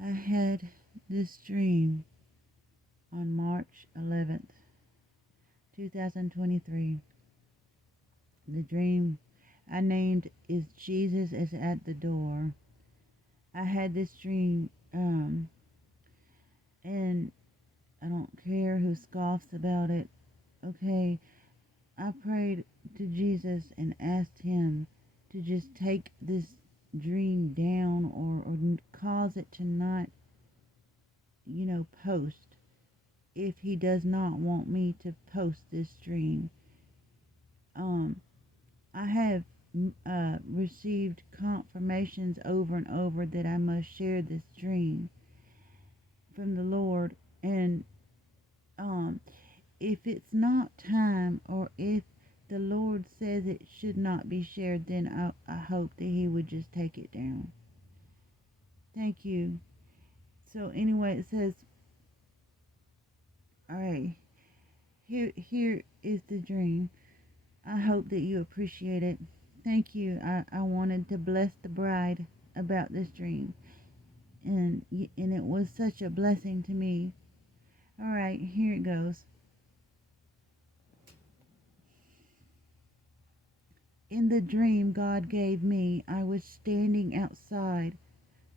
I had this dream on March 11th, 2023. The dream I named is Jesus is at the door. I had this dream, and I don't care who scoffs about it. Okay, I prayed to Jesus and asked him to just take this dream down or cause it to not, post if he does not want me to post this dream. I have received confirmations over and over that I must share this dream from the Lord, and um, if it's not time or if the Lord says it should not be shared, then I hope that He would just take it down. Thank you. So anyway, it says, all right, here is the dream. I hope that you appreciate it. Thank you. I wanted to bless the bride about this dream, and it was such a blessing to me. All right, here it goes. In the dream God gave me, I was standing outside.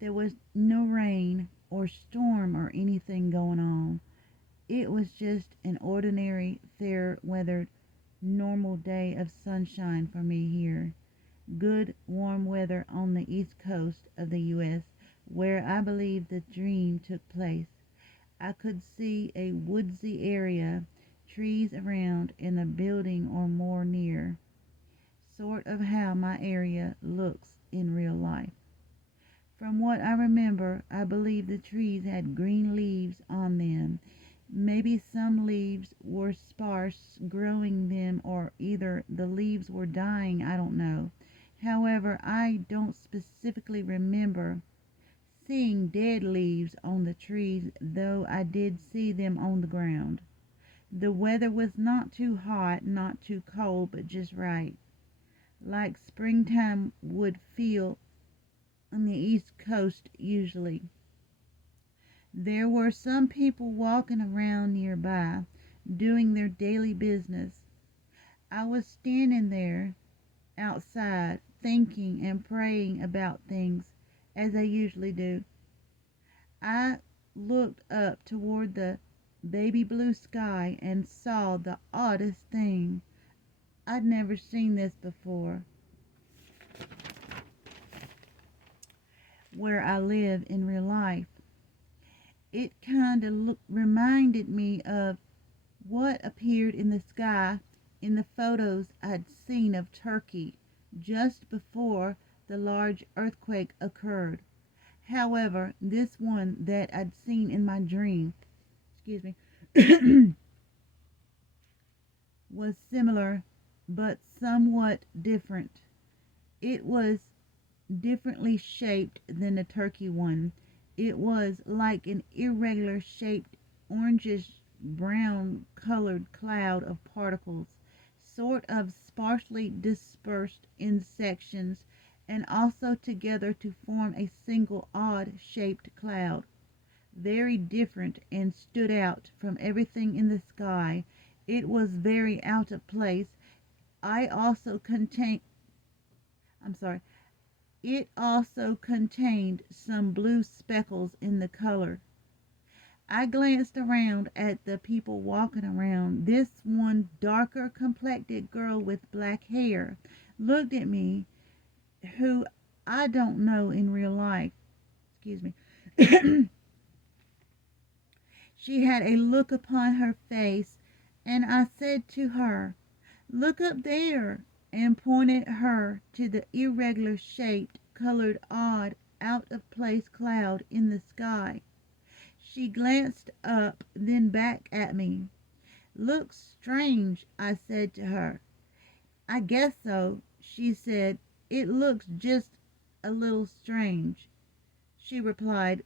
There was no rain or storm or anything going on. It was just an ordinary, fair weathered, normal day of sunshine for me here. Good, warm weather on the east coast of the U.S., where I believe the dream took place. I could see a woodsy area, trees around, and a building or more near. Sort of how my area looks in real life. From what I remember, I believe the trees had green leaves on them. Maybe some leaves were sparse growing them, or either the leaves were dying, I don't know. However, I don't specifically remember seeing dead leaves on the trees, though I did see them on the ground. The weather was not too hot, not too cold, but just right, like springtime would feel on the East Coast usually. There were some people walking around nearby, doing their daily business. I was standing there outside, thinking and praying about things, as I usually do. I looked up toward the baby blue sky and saw the oddest thing. I'd never seen this before where I live in real life. It kind of reminded me of what appeared in the sky in the photos I'd seen of Turkey just before the large earthquake occurred. However, this one that I'd seen in my dream, excuse me, was similar but somewhat different. It was differently shaped than the Turkey one. It was like an irregular shaped orangish brown colored cloud of particles, sort of sparsely dispersed in sections and also together to form a single odd shaped cloud. Very different and stood out from everything in the sky. It was very out of place. I also contained I'm sorry. It also contained some blue speckles in the color. I glanced around at the people walking around. This one darker complected girl with black hair looked at me, who I don't know in real life. Excuse me. She had a look upon her face, and I said to her, "Look up there," and pointed her to the irregular shaped, colored, odd, out of place cloud in the sky. She glanced up, then back at me. "Looks strange," I said to her. "I guess so," she said. "It looks just a little strange," she replied.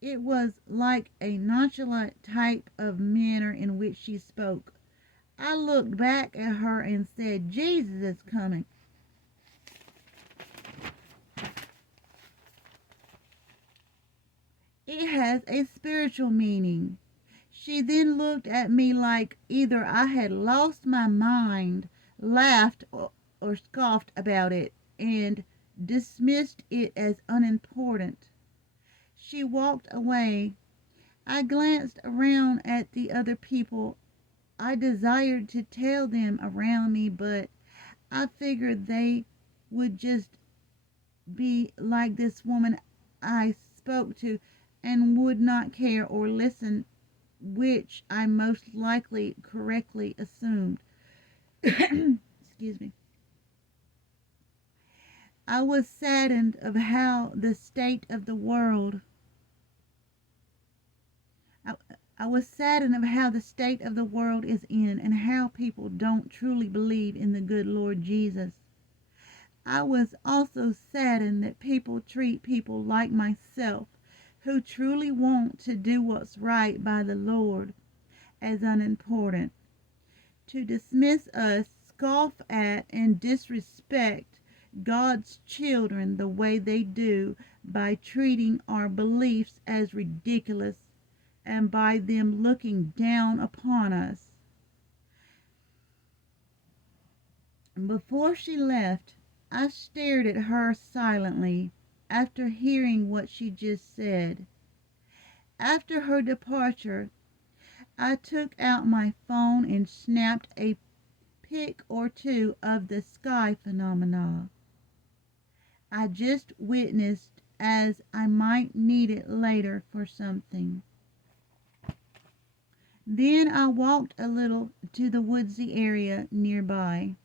It was like a nonchalant type of manner in which she spoke. I looked back at her and said, "Jesus is coming." has a spiritual meaning. She then looked at me like either I had lost my mind, laughed, or scoffed about it, and dismissed it as unimportant. She walked away. I glanced around at the other people. I desired to tell them around me, but I figured they would just be like this woman I spoke to and would not care or listen, which I most likely correctly assumed. Excuse me. I was saddened of how the state of the world I, I was saddened of how the state of the world is in and how people don't truly believe in the good Lord Jesus. I was also saddened that people treat people like myself who truly want to do what's right by the Lord as unimportant. To dismiss us, scoff at, and disrespect God's children the way they do by treating our beliefs as ridiculous and by them looking down upon us. Before she left, I stared at her silently after hearing what she just said. After her departure, I took out my phone and snapped a pic or two of the sky phenomena I just witnessed, as I might need it later for something. Then I walked a little to the woodsy area nearby.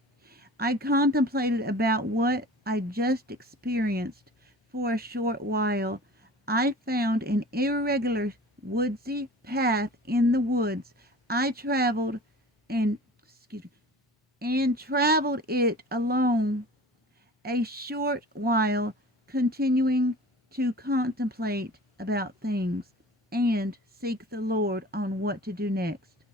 I contemplated about what I just experienced for a short while. I found an irregular woodsy path in the woods. I traveled and traveled it alone a short while, continuing to contemplate about things and seek the Lord on what to do next.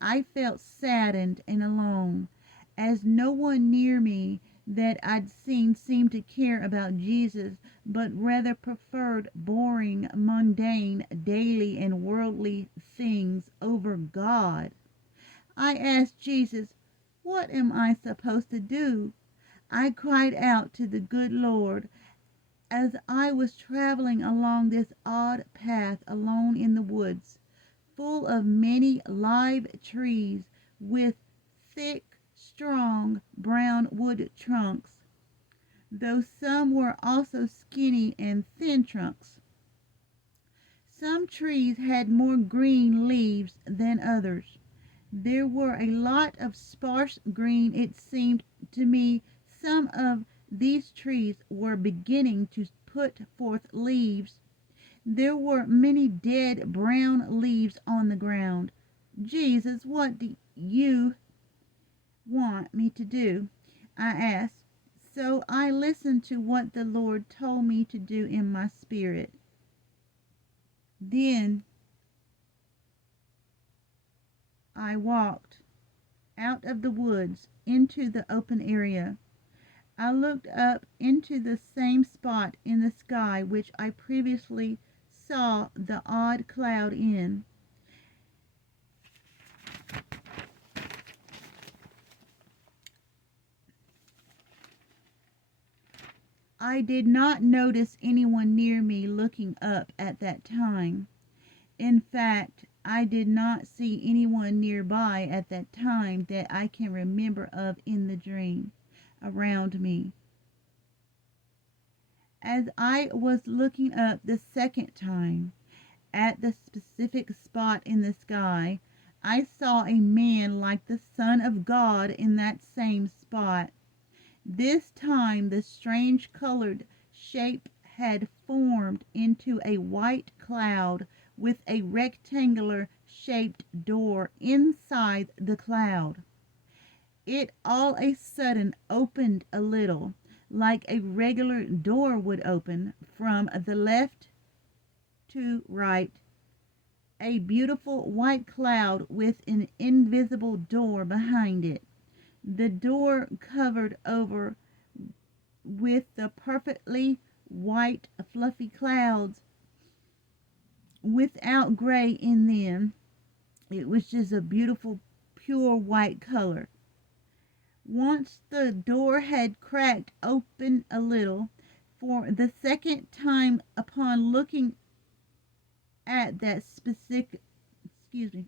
I felt saddened and alone, as no one near me that I'd seen seemed to care about Jesus, but rather preferred boring, mundane, daily, and worldly things over God. I asked Jesus, "What am I supposed to do?" I cried out to the good Lord as I was traveling along this odd path alone in the woods, full of many live trees with thick, strong, brown wood trunks, though some were also skinny and thin trunks. Some trees had more green leaves than others. There were a lot of sparse green. It seemed to me some of these trees were beginning to put forth leaves. There were many dead brown leaves on the ground. "Jesus, what do you want me to do?" I asked. So I listened to what the Lord told me to do in my spirit. Then I walked out of the woods into the open area. I looked up into the same spot in the sky which I previously saw the odd cloud in. I did not notice anyone near me looking up at that time. In fact, I did not see anyone nearby at that time that I can remember of in the dream around me. As I was looking up the second time at the specific spot in the sky, I saw a man like the Son of God in that same spot. This time the strange colored shape had formed into a white cloud with a rectangular shaped door inside the cloud. It all a sudden opened a little, like a regular door would open, from the left to right. A beautiful white cloud with an invisible door behind it. The door covered over with the perfectly white fluffy clouds without gray in them. It was just a beautiful, pure white color. Once the door had cracked open a little, for the second time upon looking at that specific, excuse me,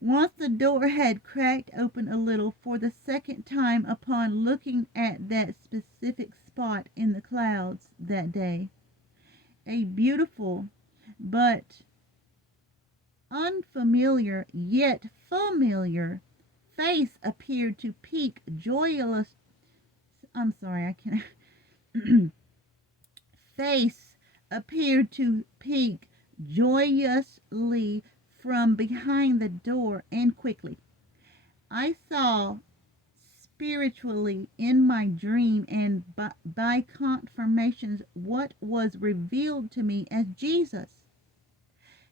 once the door had cracked open a little for the second time upon looking at that specific spot in the clouds that day, a beautiful but unfamiliar yet familiar face appeared to peek joyless. I'm sorry, I can't. Face appeared to peek joyously from behind the door, and quickly I saw spiritually in my dream and by confirmations what was revealed to me as Jesus.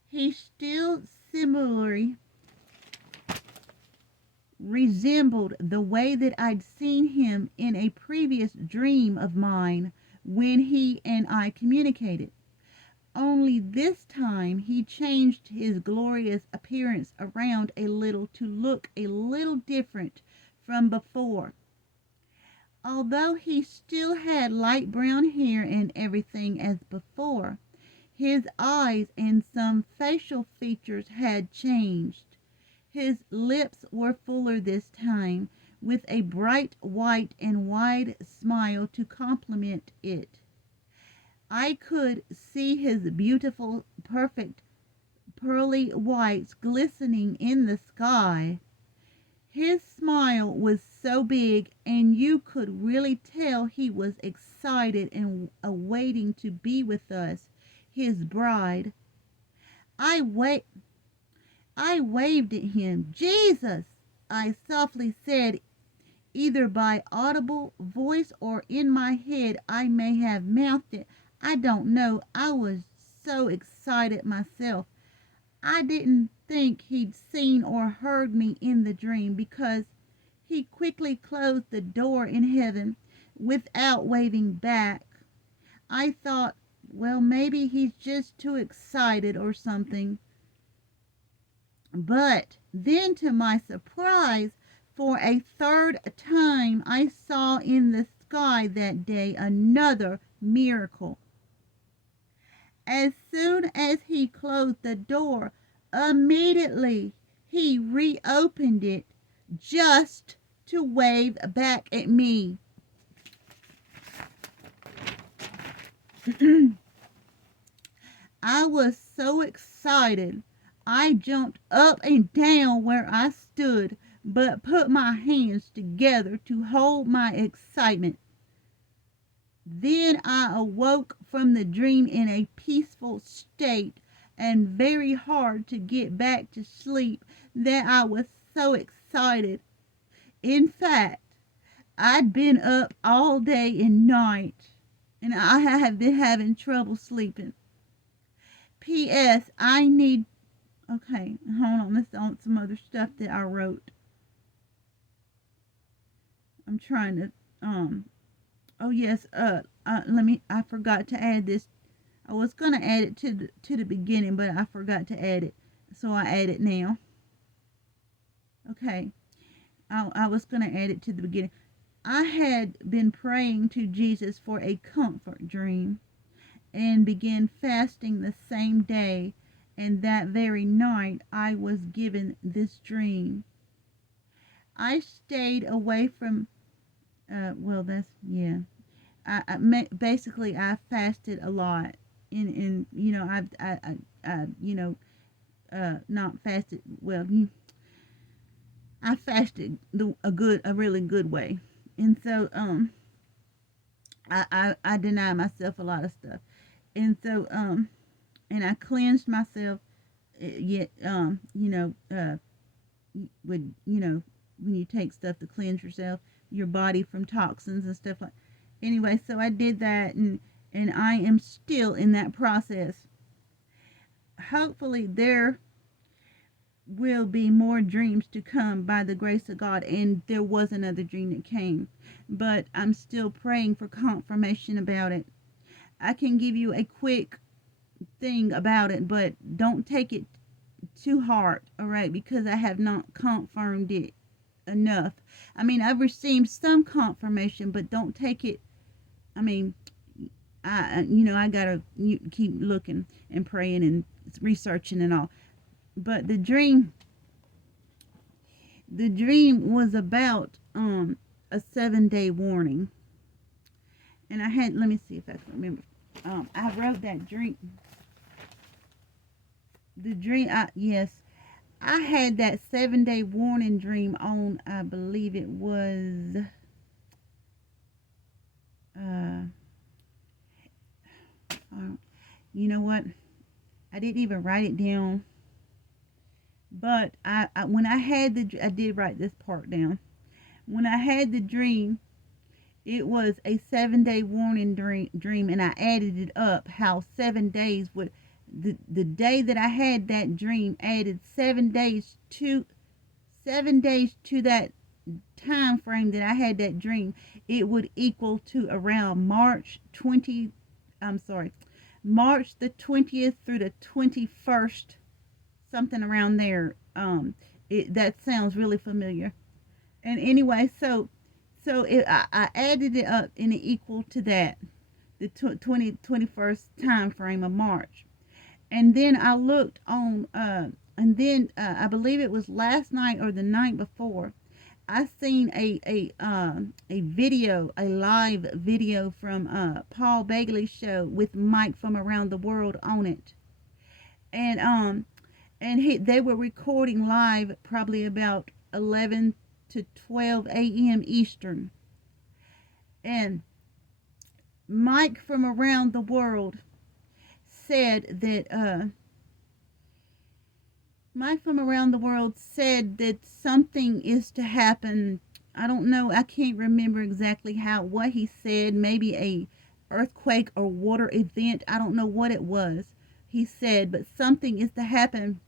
He still similarly resembled the way that I'd seen him in a previous dream of mine when he and I communicated. Only this time he changed his glorious appearance around a little to look a little different from before. Although he still had light brown hair and everything as before, his eyes and some facial features had changed. His lips were fuller this time, with a bright white and wide smile to complement it. I could see his beautiful, perfect, pearly whites glistening in the sky. His smile was so big, and you could really tell he was excited and awaiting to be with us, his bride. I wa- I waved at him. Jesus, I softly said, either by audible voice or in my head I may have mouthed it. I don't know. I was so excited myself. I didn't think he'd seen or heard me in the dream, because he quickly closed the door in heaven without waving back. I thought, well, maybe he's just too excited or something. But then, to my surprise, for a third time, I saw in the sky that day another miracle. As soon as he closed the door, immediately he reopened it just to wave back at me. I was so excited, I jumped up and down where I stood, but put my hands together to hold my excitement. Then I awoke from the dream in a peaceful state, and very hard to get back to sleep, that I was so excited. In fact, I'd been up all day and night, and I have been having trouble sleeping. P.S. I need. Okay, hold on. This is some other stuff that I wrote. I'm trying to. Oh yes. Let me. I forgot to add this. I was gonna add it to the beginning, but I forgot to add it, so I add it now. Okay. I was gonna add it to the beginning. I had been praying to Jesus for a comfort dream, and began fasting the same day, and that very night I was given this dream. I stayed away from, well, that's, yeah. Basically, I fasted a lot. Not fasted, well, I fasted a really good way. And so, I deny myself a lot of stuff. And so, and I cleansed myself, yet, when you take stuff to cleanse yourself, your body from toxins and stuff like. Anyway, so I did that, and I am still in that process. Hopefully, there will be more dreams to come by the grace of God, and there was another dream that came, but I'm still praying for confirmation about it. I can give you a quick thing about it, but don't take it too hard, all right, because I have not confirmed it enough. I mean, I've received some confirmation, but don't take it. I mean, I gotta keep looking and praying and researching and all. But the dream was about a 7 day warning, and I had, let me see if I can remember. I wrote that dream. The dream. Yes, I had that 7 day warning dream on. I believe it was. Uh, you know what? I didn't even write it down, but when I had I did write this part down. When I had the dream, it was a 7 day warning dream, and I added it up. How 7 days would the day that I had that dream added 7 days to that time frame that I had that dream. It would equal to around March 20. I'm sorry, March the 20th through the 21st, something around there. That sounds really familiar. And anyway, I added it up and it equal to that, the 21st time frame of March. And then I looked on, and then I believe it was last night or the night before. I seen a video, a live video from Paul Bagley's show with Mike from Around the World on it, and they were recording live probably about 11 to 12 a.m. Eastern, and Mike from Around the World said that Mike from Around the World said that something is to happen. I don't know. I can't remember exactly what he said. Maybe a earthquake or water event. I don't know what it was. He said, but something is to happen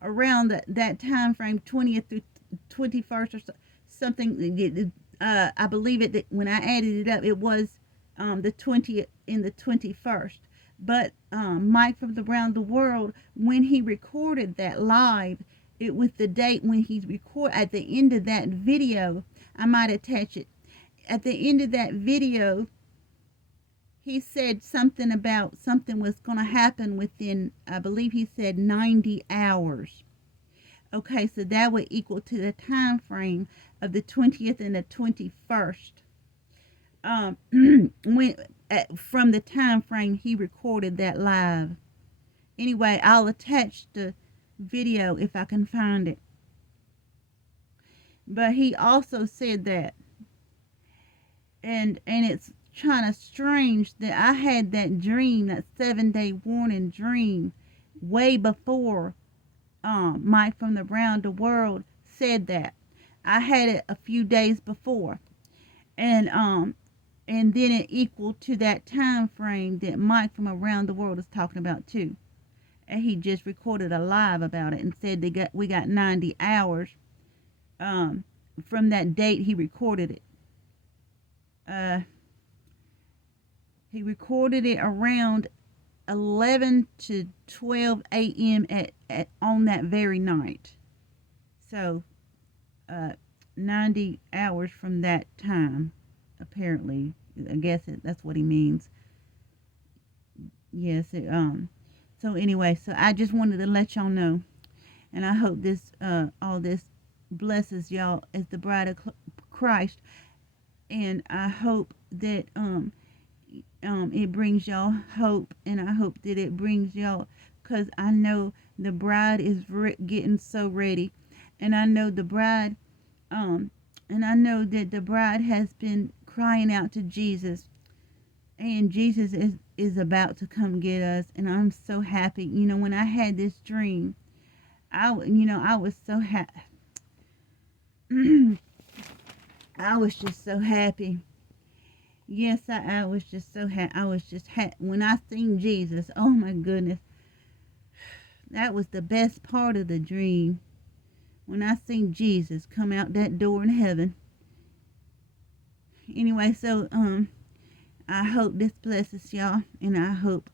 around that time frame, 20th through 21st or something. I believe it that when I added it up, it was the 20th and the 21st. But Mike from Around the World, when he recorded that live, it was the date when he's record at the end of that video. I might attach it. At the end of that video, he said something about something was going to happen within, I believe he said 90 hours. Okay, so that would equal to the time frame of the 20th and the 21st. When from the time frame he recorded that live. Anyway, I'll attach the video if I can find it. But he also said that, and it's kind of strange that I had that dream, that 7 day warning dream, way before Mike from Around the World said that. I had it a few days before, and then it equaled to that time frame that Mike from Around the World is talking about too. And he just recorded a live about it and said we got 90 hours from that date he recorded it. He recorded it around 11 to 12 a.m. at on that very night. So 90 hours from that time, apparently. I guess that's what he means. Yes. So anyway, so I just wanted to let y'all know, and I hope this all this blesses y'all as the bride of Christ, and I hope that it brings y'all hope, and I hope that it brings y'all, because I know the bride is getting so ready, and I know the bride and I know that the bride has been crying out to Jesus, and Jesus is about to come get us, and I'm so happy. When I had this dream, I was so happy. I was just so happy. Yes, I was just so happy. I was just happy when I seen Jesus. Oh my goodness, that was the best part of the dream. When I seen Jesus come out that door in heaven. Anyway, so I hope this blesses y'all, and I hope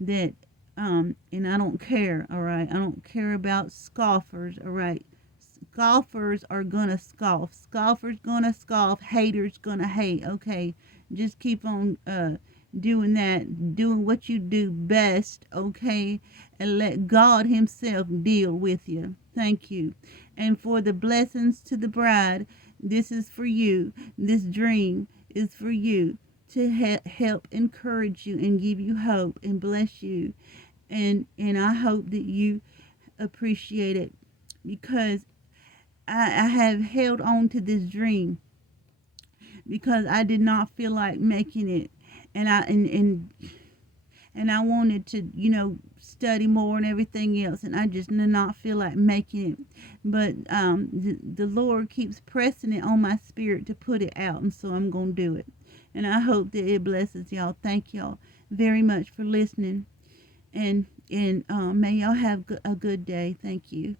that and I don't care, all right? I don't care about scoffers, all right? Scoffers are gonna scoff. Scoffers gonna scoff. Haters gonna hate. Okay, just keep on doing that, doing what you do best. Okay, and let God Himself deal with you. Thank you. And for the blessings to the bride, this is for you. This dream is for you to help encourage you and give you hope and bless you. And I hope that you appreciate it because I have held on to this dream because I did not feel like making it, and I wanted to, study more and everything else, and I just did not feel like making it. But the Lord keeps pressing it on my spirit to put it out, and so I'm gonna do it. And I hope that it blesses y'all. Thank y'all very much for listening, and may y'all have a good day. Thank you.